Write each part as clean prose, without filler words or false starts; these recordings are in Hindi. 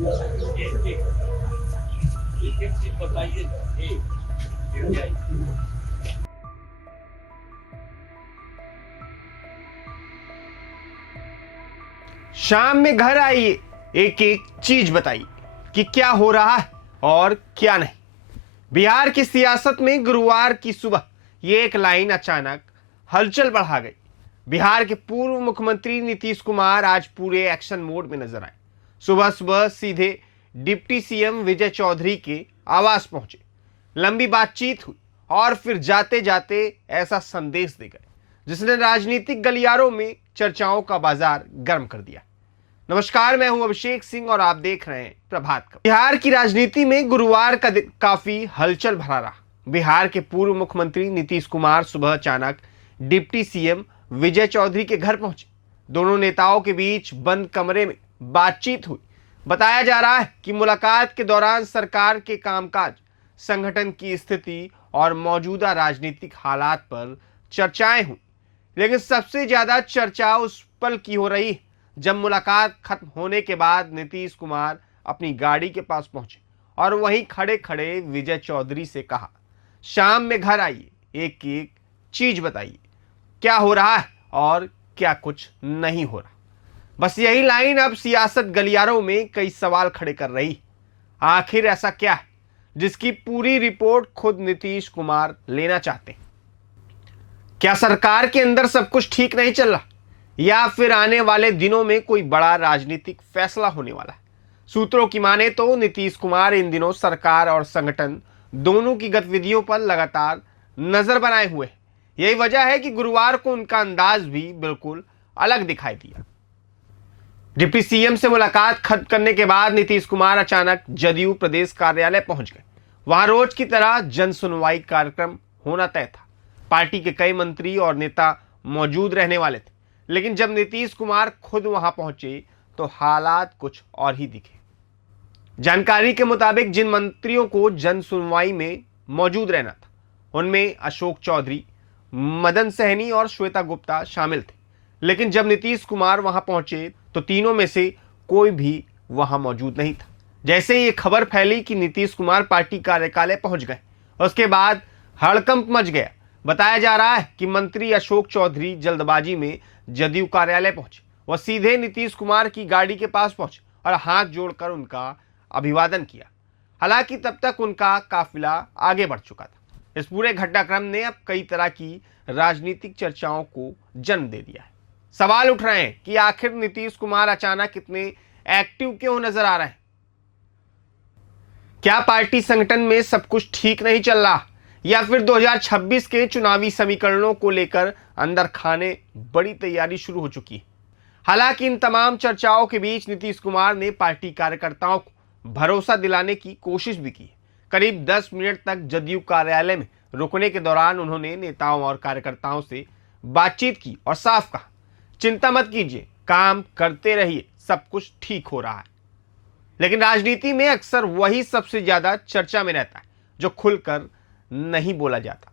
शाम में घर आइए, एक एक चीज बताइए कि क्या हो रहा है और क्या नहीं। बिहार की सियासत में गुरुवार की सुबह ये एक लाइन अचानक हलचल बढ़ा गई। बिहार के पूर्व मुख्यमंत्री नीतीश कुमार आज पूरे एक्शन मोड में नजर आए। सुबह सुबह सीधे डिप्टी सीएम विजय चौधरी के आवास पहुंचे, लंबी बातचीत हुई और फिर जाते जाते ऐसा संदेश दे गए जिसने राजनीतिक गलियारों में चर्चाओं का बाजार गर्म कर दिया। नमस्कार, मैं हूं अभिषेक सिंह और आप देख रहे हैं प्रभात खबर। बिहार की राजनीति में गुरुवार का दिन काफी हलचल भरा रहा। बिहार के पूर्व मुख्यमंत्री नीतीश कुमार सुबह अचानक डिप्टी सीएम विजय चौधरी के घर पहुंचे। दोनों नेताओं के बीच बंद कमरे में बातचीत हुई। बताया जा रहा है कि मुलाकात के दौरान सरकार के कामकाज, संगठन की स्थिति और मौजूदा राजनीतिक हालात पर चर्चाएं हुई। लेकिन सबसे ज्यादा चर्चा उस पल की हो रही है जब मुलाकात खत्म होने के बाद नीतीश कुमार अपनी गाड़ी के पास पहुंचे और वहीं खड़े खड़े विजय चौधरी से कहा, शाम में घर आइए, एक एक चीज बताइए क्या हो रहा है और क्या कुछ नहीं हो रहा। बस यही लाइन अब सियासत गलियारों में कई सवाल खड़े कर रही। आखिर ऐसा क्या है जिसकी पूरी रिपोर्ट खुद नीतीश कुमार लेना चाहते हैं? क्या सरकार के अंदर सब कुछ ठीक नहीं चल रहा या फिर आने वाले दिनों में कोई बड़ा राजनीतिक फैसला होने वाला है? सूत्रों की माने तो नीतीश कुमार इन दिनों सरकार और संगठन दोनों की गतिविधियों पर लगातार नजर बनाए हुए हैं। यही वजह है कि गुरुवार को उनका अंदाज भी बिल्कुल अलग दिखाई दिया। डिप्टी सीएम से मुलाकात खत्म करने के बाद नीतीश कुमार अचानक जदयू प्रदेश कार्यालय पहुंच गए। वहां रोज की तरह जन सुनवाई कार्यक्रम होना तय था। पार्टी के कई मंत्री और नेता मौजूद रहने वाले थे, लेकिन जब नीतीश कुमार खुद वहां पहुंचे तो हालात कुछ और ही दिखे। जानकारी के मुताबिक जिन मंत्रियों को जन सुनवाई में मौजूद रहना था उनमें अशोक चौधरी, मदन सहनी और श्वेता गुप्ता शामिल थे। लेकिन जब नीतीश कुमार वहां पहुंचे तो तीनों में से कोई भी वहां मौजूद नहीं था। जैसे ही ये खबर फैली कि नीतीश कुमार पार्टी कार्यालय पहुंच गए, उसके बाद हड़कंप मच गया। बताया जा रहा है कि मंत्री अशोक चौधरी जल्दबाजी में जदयू कार्यालय पहुंचे। वह सीधे नीतीश कुमार की गाड़ी के पास पहुंचे और हाथ जोड़कर उनका अभिवादन किया। हालांकि तब तक उनका काफिला आगे बढ़ चुका था। इस पूरे घटनाक्रम ने अब कई तरह की राजनीतिक चर्चाओं को जन्म दे दिया है। सवाल उठ रहे हैं कि आखिर नीतीश कुमार अचानक इतने एक्टिव क्यों नजर आ रहे हैं? क्या पार्टी संगठन में सब कुछ ठीक नहीं चल रहा या फिर 2026 के चुनावी समीकरणों को लेकर अंदर खाने बड़ी तैयारी शुरू हो चुकी है? हालांकि इन तमाम चर्चाओं के बीच नीतीश कुमार ने पार्टी कार्यकर्ताओं को भरोसा दिलाने की कोशिश भी की। करीब 10 मिनट तक जदयू कार्यालय में रुकने के दौरान उन्होंने नेताओं और कार्यकर्ताओं से बातचीत की और साफ कहा, चिंता मत कीजिए, काम करते रहिए, सब कुछ ठीक हो रहा है। लेकिन राजनीति में अक्सर वही सबसे ज्यादा चर्चा में रहता है जो खुलकर नहीं बोला जाता।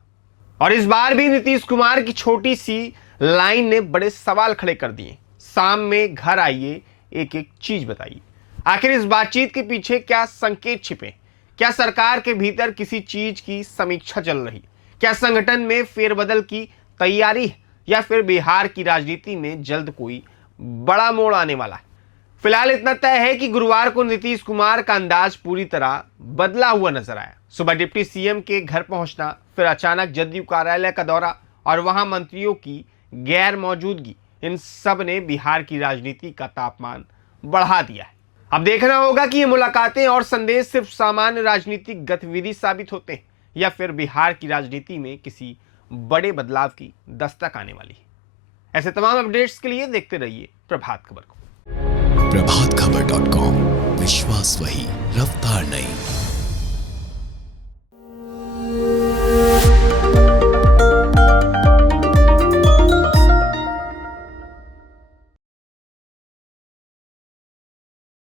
और इस बार भी नीतीश कुमार की छोटी सी लाइन ने बड़े सवाल खड़े कर दिए। शाम में घर आइए, एक एक चीज बताइए। आखिर इस बातचीत के पीछे क्या संकेत छिपे? क्या सरकार के भीतर किसी चीज की समीक्षा चल रही? क्या संगठन में फेरबदल की तैयारी है या फिर बिहार की राजनीति में जल्द कोई बड़ा मोड़ आने वाला है? फिलहाल इतना तय है कि गुरुवार को नीतीश कुमार का अंदाज पूरी तरह बदला हुआ नजर आया। सुबह डिप्टी सीएम के घर पहुंचना, फिर अचानक जदयू कार्यालय का दौरा और वहां मंत्रियों की गैर मौजूदगी, इन सब ने बिहार की राजनीति का तापमान बढ़ा दिया है। अब देखना होगा कि ये मुलाकातें और संदेश सिर्फ सामान्य राजनीतिक गतिविधि साबित होते हैं या फिर बिहार की राजनीति में किसी बड़े बदलाव की दस्तक आने वाली है। ऐसे तमाम अपडेट्स के लिए देखते रहिए प्रभात खबर को। प्रभातखबर.com, विश्वास वही, रफ्तार नहीं।